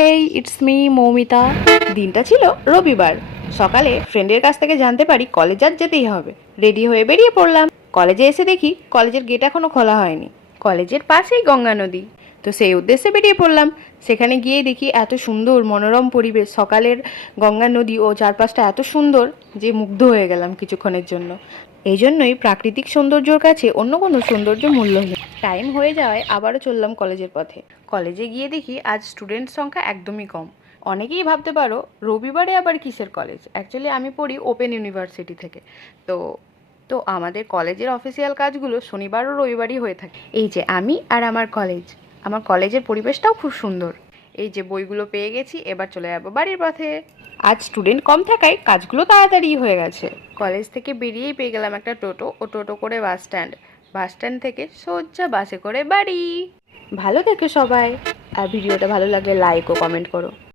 Hey, it's me Moumita. দিনটা ছিল রবিবার। সকালে ফ্রেন্ডের কাছ থেকে জানতে পারি কলেজ আজ যেতেই হবে। রেডি হয়ে বেরিয়ে পড়লাম। কলেজে এসে দেখি কলেজের গেট এখনো খোলা হয়নি। কলেজের পাশেই গঙ্গা নদী। তো সেই উদ্দেশ্যে বেরিয়ে পড়লাম। সেখানে গিয়ে দেখি এত সুন্দর মনোরম পরিবেশ, সকালের গঙ্গা নদী ও চারপাশটা এত সুন্দর যে মুগ্ধ হয়ে গেলাম কিছুক্ষণের জন্য। এই জন্যই প্রাকৃতিক সৌন্দর্যর কাছে অন্য কোনো সৌন্দর্য মূল্যহীন। টাইম হয়ে যাওয়ায় আবারও চললাম কলেজের পথে। কলেজে গিয়ে দেখি আজ স্টুডেন্ট সংখ্যা একদমই কম। অনেকেই ভাবতে পারো রবিবারে আবার কিসের কলেজ। অ্যাকচুয়ালি আমি পড়ি ওপেন ইউনিভার্সিটি থেকে। তো তো আমাদের কলেজের অফিসিয়াল কাজগুলো শনিবার ও রবিবারই হয়ে থাকে। এই যে আমি আর আমার কলেজ। আমার কলেজের পরিবেশটাও খুব সুন্দর। এই যে বইগুলো পেয়ে গেছি, এবার চলে যাবো বাড়ির পথে। আজ স্টুডেন্ট কম থাকায় কাজগুলো তাড়াতাড়ি হয়ে গেছে। কলেজ থেকে বেরিয়েই পেয়ে গেলাম একটা টোটো, ও টোটো করে বাস স্ট্যান্ড। বাস স্ট্যান্ড থেকে সোজা বাসে করে বাড়ি। ভালো থেকো সবাই। আর ভিডিওটা ভালো লাগলে লাইক ও কমেন্ট করো।